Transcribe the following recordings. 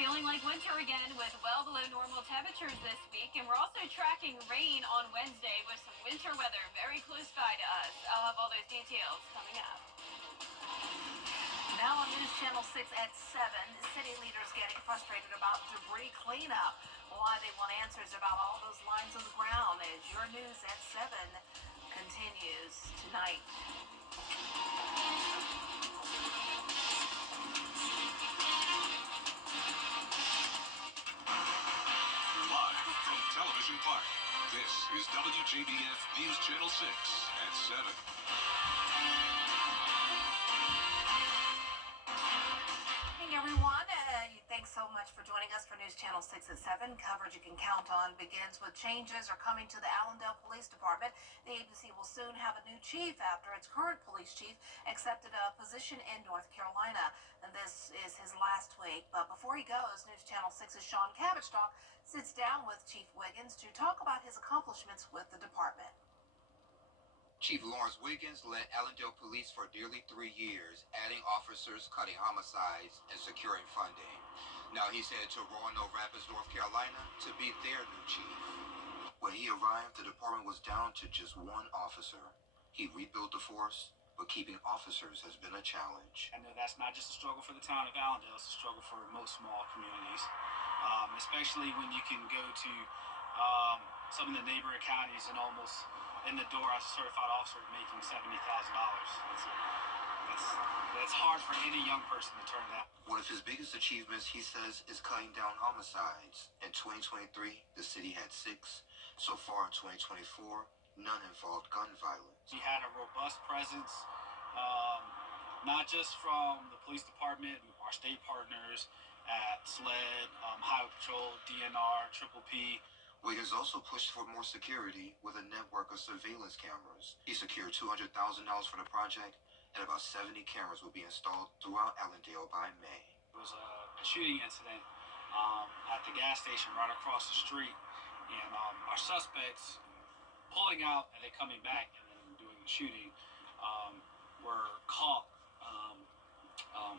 Feeling like winter again with well below normal temperatures this week, and we're also tracking rain on Wednesday with some winter weather very close by to us. I'll have all those details coming up. Now on News Channel 6 at 7, city leaders getting frustrated about debris cleanup. Why they want answers about all those lines on the ground as your news at 7 continues tonight. Live from Television Park, this is WJBF News Channel 6 at 7. Everyone, thanks so much for joining us for News Channel 6 at 7. Coverage you can count on begins with changes are coming to the Allendale Police Department. The agency will soon have a new chief after its current police chief accepted a position in North Carolina. And this is his last week. But before he goes, News Channel 6's Sean Cabbage sits down with Chief Wiggins to talk about his accomplishments with the department. Chief Lawrence Wiggins led Allendale Police for nearly 3 years, adding officers, cutting homicides, and securing funding. Now he's headed to Roanoke Rapids, North Carolina, to be their new chief. When he arrived, the department was down to just one officer. He rebuilt the force, but keeping officers has been a challenge. I know that's not just a struggle for the town of Allendale, it's a struggle for most small communities, especially when you can go to some of the neighboring counties and almost in the door as a certified officer making $70,000. That's hard for any young person to turn down. One of his biggest achievements, he says, is cutting down homicides. In 2023, the city had 6. So far in 2024, none involved gun violence. We had a robust presence, not just from the police department, our state partners at SLED, Highway Patrol, DNR, Triple P. Wiggins also pushed for more security with a network of surveillance cameras. He secured $200,000 for the project, and about 70 cameras will be installed throughout Allendale by May. It was a shooting incident at the gas station right across the street, and our suspects pulling out and then coming back and then doing the shooting were caught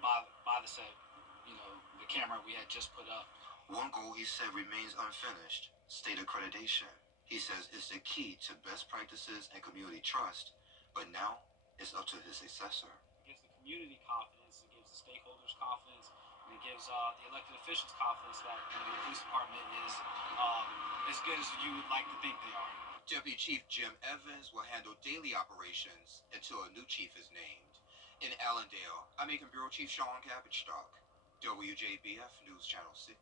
by the set, the camera we had just put up. One goal, he said, remains unfinished: state accreditation. He says it's the key to best practices and community trust, but now it's up to his successor. It gives the community confidence, it gives the stakeholders confidence, and it gives the elected officials confidence that the police department is as good as you would like to think they are. Deputy Chief Jim Evans will handle daily operations until a new chief is named. In Allendale, I'm Macon Bureau Chief Sean Cabbage, WJBF News Channel 6.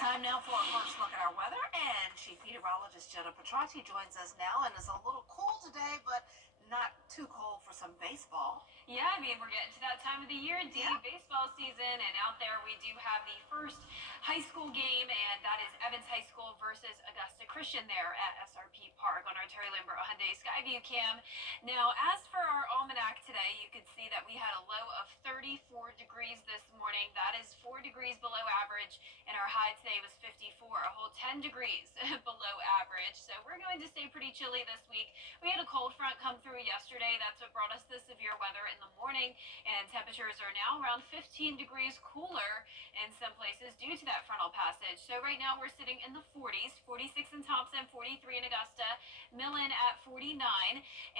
Time now for our first look at our weather, and Chief Meteorologist Jenna Petracci joins us now, and it's a little cool today, but not too cold for some baseball. Yeah, we're getting to that time of the year, baseball season, and out there we do have the first high school game, and that is Evans High School versus Augusta Christian there at SRP Park on our Terry Lambert Hyundai Skyview cam. Now, as for our almanac today, you can see that we had a low of 34 degrees this morning. That is 4 degrees below average, and our high today was 54, a whole 10 degrees below average. So we're going to stay pretty chilly this week. We had a cold front come through yesterday. That's what brought us the severe weather in the morning, and temperatures are now around 15 degrees cooler in some places due to that frontal passage. So right now we're sitting in the 40s, 46 in Thompson, 43 in Augusta, Millen at 49,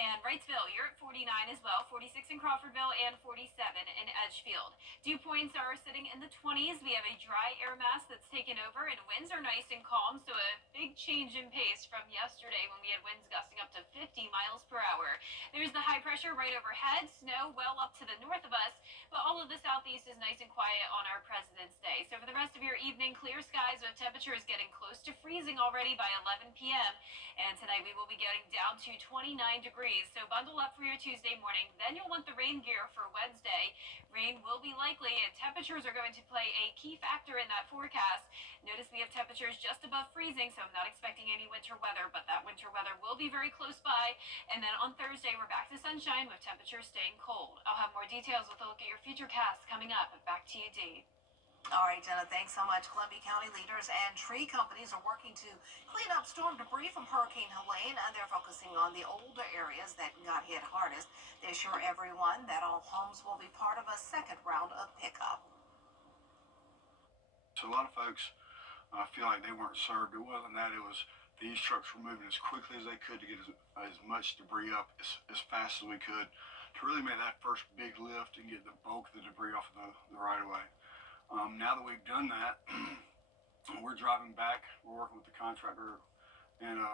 and Wrightsville, you're at 49 as well, 46 in Crawfordville, and 47 in Edgefield. Dew points are sitting in the 20s. We have a dry air mass that's taken over, and winds are nice and calm, so a big change in pace from yesterday when we had winds gusting up to 50 miles per hour. There's the high pressure right overhead, snow well up to the north of us, but all of the southeast is nice and quiet on our President's Day. So for the rest of your evening, clear skies with temperatures getting close to freezing already by 11 p.m. And tonight we will be getting down to 29 degrees. So bundle up for your Tuesday morning. Then you'll want the rain gear for Wednesday. Rain will be likely, and temperatures are going to play a key factor in that forecast. Notice we have temperatures just above freezing, so I'm not expecting any winter weather, but that winter weather will be very close by. And then on Thursday, we're back to sunshine with temperatures staying cold. I'll have more details with a look at your future casts coming up. Back to you, Dee. All right, Jenna, thanks so much. Columbia County leaders and tree companies are working to clean up storm debris from Hurricane Helene, and they're focusing on the older areas that got hit hardest. They assure everyone that all homes will be part of a second round of pickup. So a lot of folks feel like they weren't served. It wasn't that. It was these trucks were moving as quickly as they could to get as much debris up as fast as we could to really make that first big lift and get the bulk of the debris off of the right of way. Now that we've done that, we're driving back. We're working with the contractor in a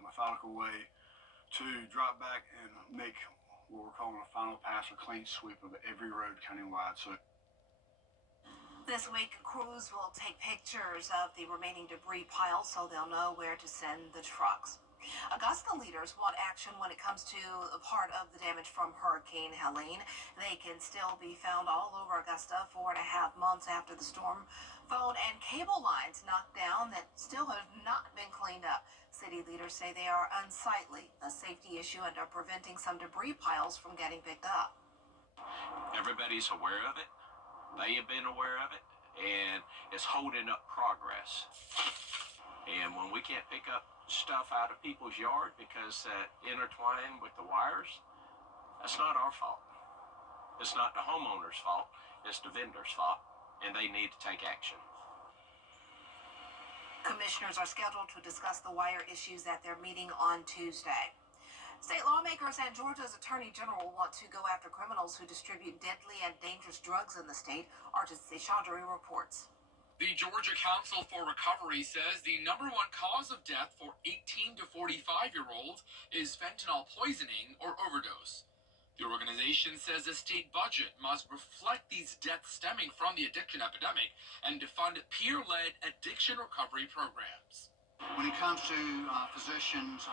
methodical way to drop back and make what we're calling a final pass or clean sweep of every road countywide. So This week, crews will take pictures of the remaining debris piles so they'll know where to send the trucks. Augusta leaders want action when it comes to a part of the damage from Hurricane Helene. They can still be found all over Augusta 4.5 months after the storm. Phone and cable lines knocked down that still have not been cleaned up. City leaders say they are unsightly, a safety issue, and are preventing some debris piles from getting picked up. Everybody's aware of it. They have been aware of it, and it's holding up progress. And when we can't pick up stuff out of people's yard because intertwined with the wires, that's not our fault. It's not the homeowner's fault. It's the vendor's fault, and they need to take action. Commissioners are scheduled to discuss the wire issues at their meeting on Tuesday. State lawmakers and Georgia's Attorney General want to go after criminals who distribute deadly and dangerous drugs in the state. Artist Chaudhry reports. The Georgia Council for Recovery says the number one cause of death for 18 to 45-year-olds is fentanyl poisoning or overdose. The organization says the state budget must reflect these deaths stemming from the addiction epidemic and to fund peer-led addiction recovery programs. When it comes to physicians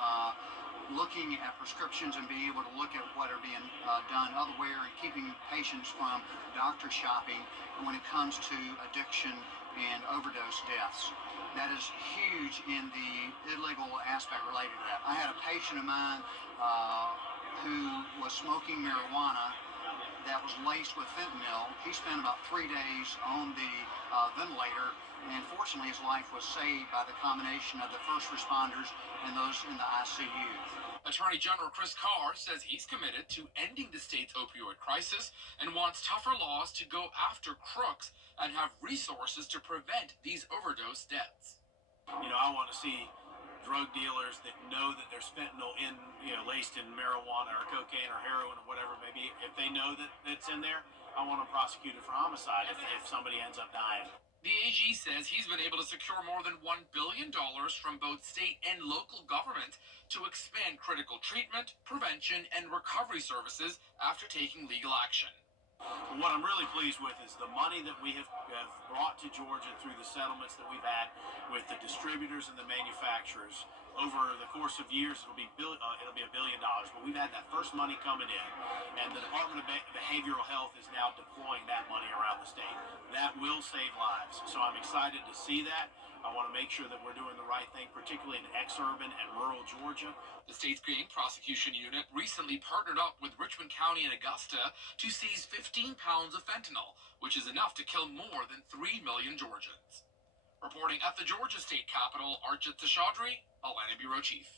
looking at prescriptions and being able to look at what are being done elsewhere and keeping patients from doctor shopping when it comes to addiction and overdose deaths. That is huge in the illegal aspect related to that. I had a patient of mine who was smoking marijuana that was laced with fentanyl. He spent about 3 days on the ventilator, and fortunately his life was saved by the combination of the first responders and those in the ICU. Attorney General Chris Carr says he's committed to ending the state's opioid crisis and wants tougher laws to go after crooks and have resources to prevent these overdose deaths. You know, I want to see drug dealers that know that there's fentanyl in, laced in marijuana or cocaine or heroin or whatever it may be. If they know that it's in there, I want them prosecuted for homicide if somebody ends up dying. The AG says he's been able to secure more than $1 billion from both state and local government to expand critical treatment, prevention, and recovery services after taking legal action. What I'm really pleased with is the money that we have brought to Georgia through the settlements that we've had with the distributors and the manufacturers. Over the course of years, it'll be $1 billion. But we've had that first money coming in, and the Department of Behavioral Health is now deploying that money around the state. That will save lives. So I'm excited to see that. I want to make sure that we're doing the right thing, particularly in exurban and rural Georgia. The state's gang prosecution unit recently partnered up with Richmond County and Augusta to seize 15 pounds of fentanyl, which is enough to kill more than 3 million Georgians. Reporting at the Georgia State Capitol, Archit Chaudhry, Atlanta Bureau Chief.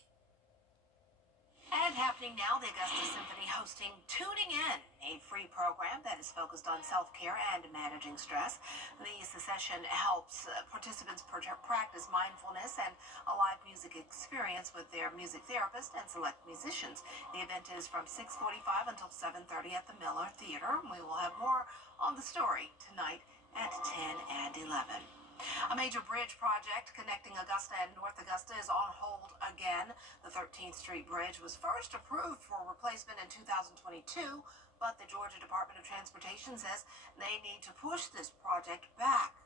And happening now, the Augusta Symphony hosting Tuning In, a free program that is focused on self-care and managing stress. The session helps participants practice mindfulness and a live music experience with their music therapist and select musicians. The event is from 6:45 until 7:30 at the Miller Theater. We will have more on the story tonight at 10 and 11. A major bridge project connecting Augusta and North Augusta is on hold again. The 13th Street Bridge was first approved for replacement in 2022, but the Georgia Department of Transportation says they need to push this project back.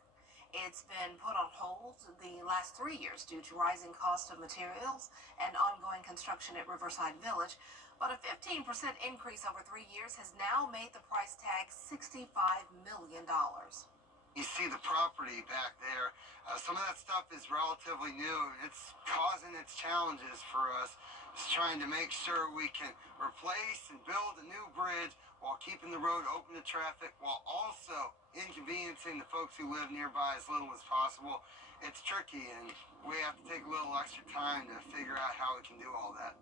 It's been put on hold the last 3 years due to rising cost of materials and ongoing construction at Riverside Village. But a 15% increase over 3 years has now made the price tag $65 million. You see the property back there. Some of that stuff is relatively new. It's causing its challenges for us. It's trying to make sure we can replace and build a new bridge while keeping the road open to traffic, while also inconveniencing the folks who live nearby as little as possible. It's tricky, and we have to take a little extra time to figure out how we can do all that.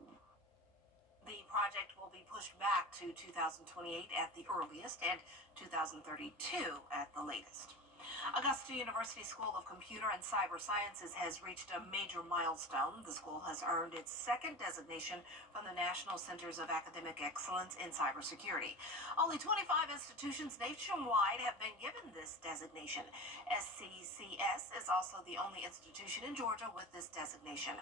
The project will be pushed back to 2028 at the earliest and 2032 at the latest. Augusta University School of Computer and Cyber Sciences has reached a major milestone. The school has earned its second designation from the National Centers of Academic Excellence in Cybersecurity. Only 25 institutions nationwide have been given this designation. SCCS is also the only institution in Georgia with this designation.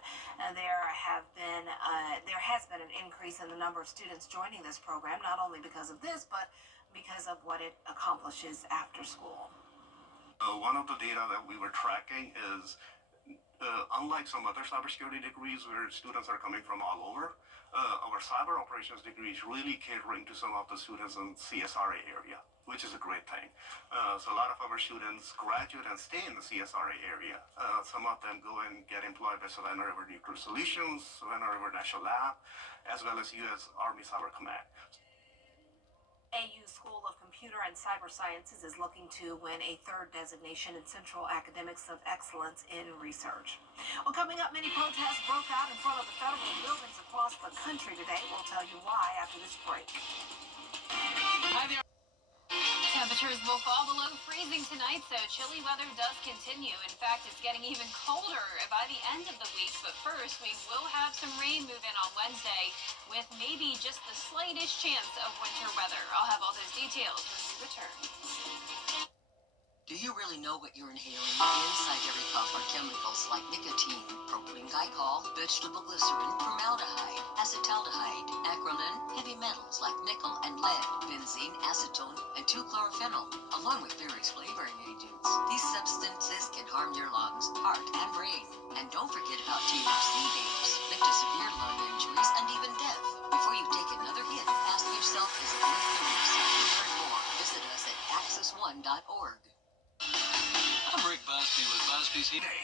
There has been an increase in the number of students joining this program, not only because of this, but because of what it accomplishes after school. One of the data that we were tracking is, unlike some other cybersecurity degrees where students are coming from all over, our cyber operations degree is really catering to some of the students in CSRA area, which is a great thing. So a lot of our students graduate and stay in the CSRA area. Some of them go and get employed by Savannah River Nuclear Solutions, Savannah River National Lab, as well as U.S. Army Cyber Command. AU School of Computer and Cyber Sciences is looking to win a third designation in Central Academics of Excellence in Research. Well, coming up, many protests broke out in front of the federal buildings across the country today. We'll tell you why after this break. Hi there. Temperatures will fall below freezing tonight, so chilly weather does continue. In fact, it's getting even colder by the end of the week. But first, we will have some rain move in on Wednesday with maybe just the slightest chance of winter weather. I'll have all those details when we return. Do you really know what you're inhaling? Inside every puff are chemicals like nicotine, propylene glycol, vegetable glycerin, formaldehyde, acetaldehyde, acrolein, heavy metals like nickel and lead, benzene, acetone, and 2-chlorophenol, along with various flavoring agents. These substances can harm your lungs, heart, and brain. And don't forget about THC vapes, linked to severe lung injuries and even death. Before you take another hit, ask yourself, is it worth the risk? To learn more, visit us at access1.org. I'm Rick Busby with Busby's Day.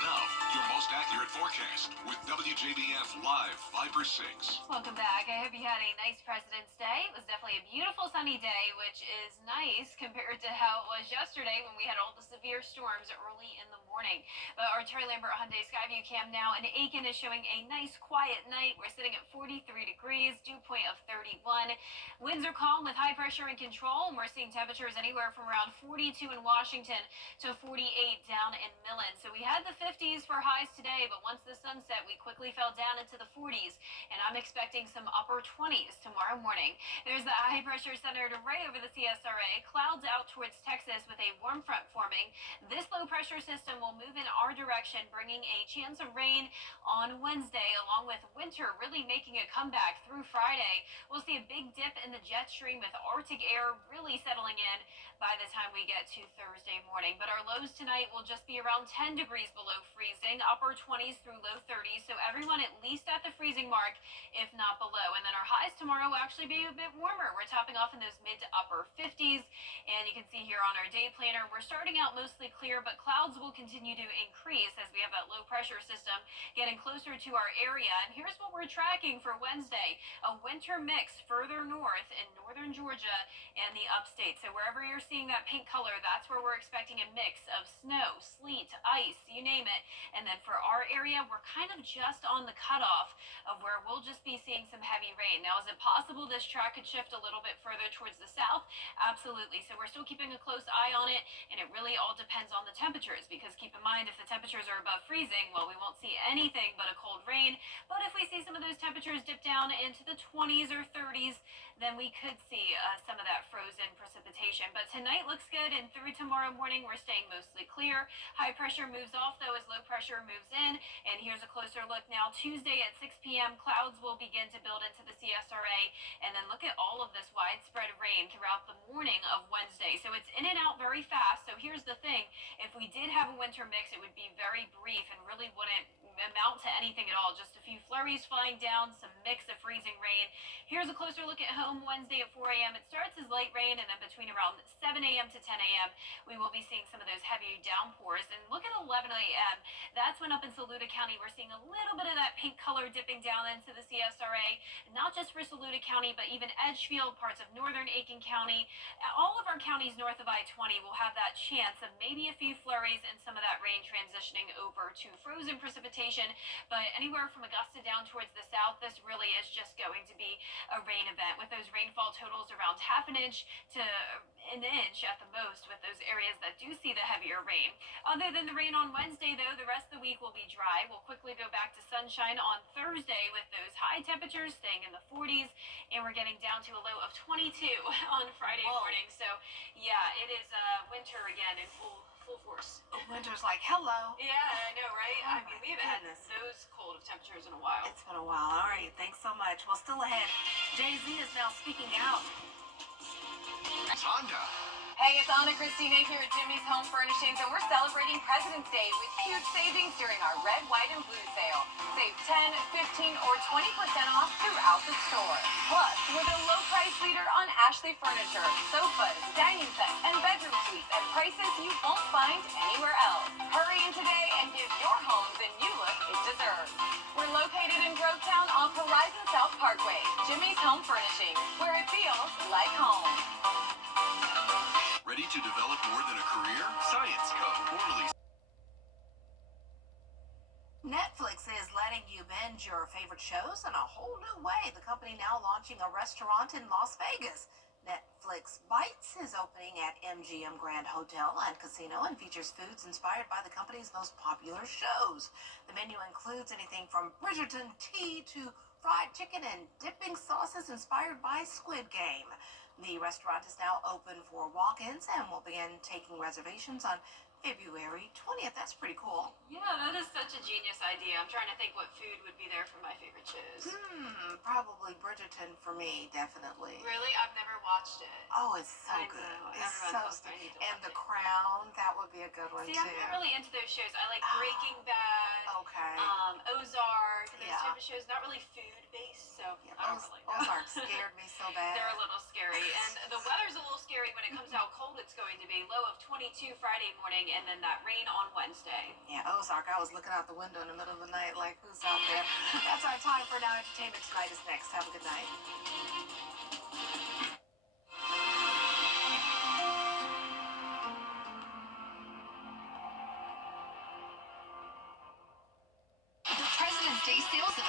Now, your most accurate forecast with WJBF Live 5/6. Welcome back. I hope you had a nice President's Day. It was definitely a beautiful sunny day, which is nice compared to how it was yesterday when we had all the severe storms early in the morning. But our Terry Lambert Hyundai Skyview cam now in Aiken is showing a nice quiet night. We're sitting at 43 degrees, dew point of 31. Winds are calm with high pressure in control, and we're seeing temperatures anywhere from around 42 in Washington to 48 down in Millen. So we had the 50s for highs today, but once the sun set, we quickly fell down into the 40s, and I'm expecting some upper 20s tomorrow morning. There's the high pressure centered right over the CSRA. Clouds out towards Texas with a warm front forming. This low pressure system will move in our direction, bringing a chance of rain on Wednesday, along with winter really making a comeback through Friday. We'll see a big dip in the jet stream with Arctic air really settling in by the time we get to Thursday morning. But our lows tonight will just be around 10 degrees below freezing, upper 20s through low 30s. So everyone at least at the freezing mark, if not below. And then our highs tomorrow will actually be a bit warmer. We're topping off in those mid to upper 50s. And you can see here on our day planner, we're starting out mostly clear, but clouds will continue to increase as we have that low pressure system getting closer to our area. And here's what we're tracking for Wednesday: a winter mix further north in northern Georgia and the upstate. So wherever you're seeing that pink color, that's where we're expecting a mix of snow, sleet, ice, you name it. And then for our area, we're kind of just on the cutoff of where we'll just be seeing some heavy rain. Now, is it possible this track could shift a little bit further towards the south? Absolutely. So we're still keeping a close eye on it, and it really all depends on the temperatures, because keep in mind, if the temperatures are above freezing, well, we won't see anything but a cold rain. But if we see some of those temperatures dip down into the 20s or 30s, then we could see some of that frozen precipitation. But tonight looks good, and through tomorrow morning, we're staying mostly clear. High pressure moves off, though, as low pressure moves in. And here's a closer look now. Tuesday at 6 p.m., clouds will begin to build into the CSRA. And then look at all of this widespread rain throughout the morning of Wednesday. So it's in and out very fast. So here's the thing. If we did have a winter mix, it would be very brief and really wouldn't amount to anything at all. Just a few flurries flying down, some mix of freezing rain. Here's a closer look at home Wednesday at 4 a.m. It starts as light rain, and then between around 7 a.m. to 10 a.m., we will be seeing some of those heavy downpours. And look at 11 a.m. That's when up in Saluda County, we're seeing a little bit of that pink color dipping down into the CSRA, not just for Saluda County, but even Edgefield, parts of northern Aiken County. All of our counties north of I-20 will have that chance of maybe a few flurries and some of that rain transitioning over to frozen precipitation precipitation, but anywhere from Augusta down towards the south, this really is just going to be a rain event with those rainfall totals around half an inch to an inch at the most with those areas that do see the heavier rain. Other than the rain on Wednesday, though, the rest of the week will be dry. We'll quickly go back to sunshine on Thursday with those high temperatures staying in the 40s, and we're getting down to a low of 22 on Friday morning. So, yeah, it is winter again in full force. Winter's like, hello. Yeah, I know, right? Oh I mean, we haven't had goodness. those cold of temperatures in a while. It's been a while. All right, thanks so much. Well, still ahead, Jay-Z is now speaking out. Honda. Hey, it's Anna Christina here at Jimmy's Home Furnishings, and we're celebrating President's Day with huge savings during our red, white, and blue sale. Save 10, 15, or 20% off throughout the store. Plus, we're the low price leader on Ashley furniture, sofas, dining sets, and bedroom suites at prices you won't find anywhere else. Hurry in today and give your home the new look it deserves. We're located in Grovetown off Horizon South Parkway. Jimmy's Home Furnishings, where it feels like home. Ready to develop more than a career? Science Co. Morley. Netflix is letting you binge your favorite shows in a whole new way. The company now launching a restaurant in Las Vegas. Netflix Bites is opening at MGM Grand Hotel and Casino and features foods inspired by the company's most popular shows. The menu includes anything from Bridgerton tea to fried chicken and dipping sauces inspired by Squid Game. The restaurant is now open for walk-ins and will begin taking reservations on February 20th. That's pretty cool. Yeah, that is such a genius idea. I'm trying to think what food would be there for my favorite shows. Probably Bridgerton for me, definitely. Really? I've never watched it. Oh, it's so I good. know. It's Everyone so tells me I good. need to And watch The it. Crown, that would be a good one See, too. I'm not really into those shows. I like Breaking Bad, Okay. Ozark, those Yeah. type of shows. Not really food-based, so I don't really know. Ozark scared me so bad. They're a little scary. And the weather's a little scary when it comes out cold. It's going to be low of 22 Friday morning, and then that rain on Wednesday. Yeah, Ozark. I was looking out the window in the middle of the night like, who's out there? That's our time for Now Entertainment Tonight is next. Have a good night.